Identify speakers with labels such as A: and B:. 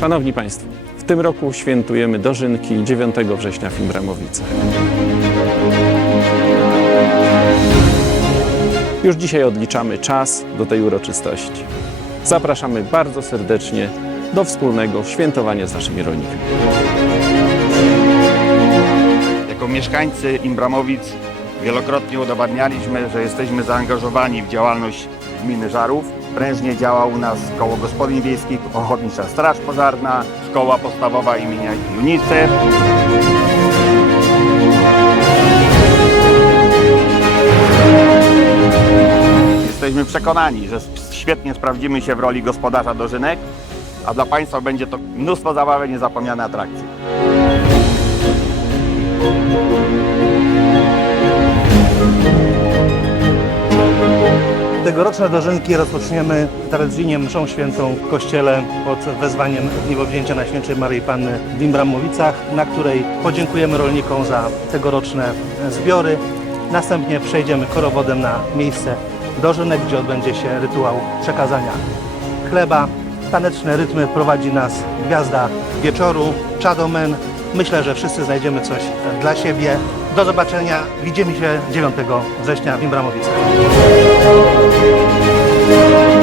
A: Szanowni Państwo, w tym roku świętujemy dożynki 9 września w Imbramowice. Już dzisiaj odliczamy czas do tej uroczystości. Zapraszamy bardzo serdecznie do wspólnego świętowania z naszymi rolnikami.
B: Jako mieszkańcy Imbramowic wielokrotnie udowadnialiśmy, że jesteśmy zaangażowani w działalność gminy Żarów. Prężnie działa u nas koło gospodyń wiejskich, Ochotnicza Straż Pożarna, Szkoła Podstawowa imienia UNICEF. Jesteśmy przekonani, że świetnie sprawdzimy się w roli gospodarza dożynek, a dla Państwa będzie to mnóstwo zabawy, niezapomniane atrakcje.
C: Tegoroczne dożynki rozpoczniemy tradycyjnie mszą świętą w kościele pod wezwaniem Niebowzięcia Najświętszej Maryi Panny w Imbramowicach, na której podziękujemy rolnikom za tegoroczne zbiory. Następnie przejdziemy korowodem na miejsce dożynek, gdzie odbędzie się rytuał przekazania chleba. Taneczne rytmy prowadzi nas Gwiazda Wieczoru, Chadomen. Myślę, że wszyscy znajdziemy coś dla siebie. Do zobaczenia. Widzimy się 9 września w Imbramowicach. Música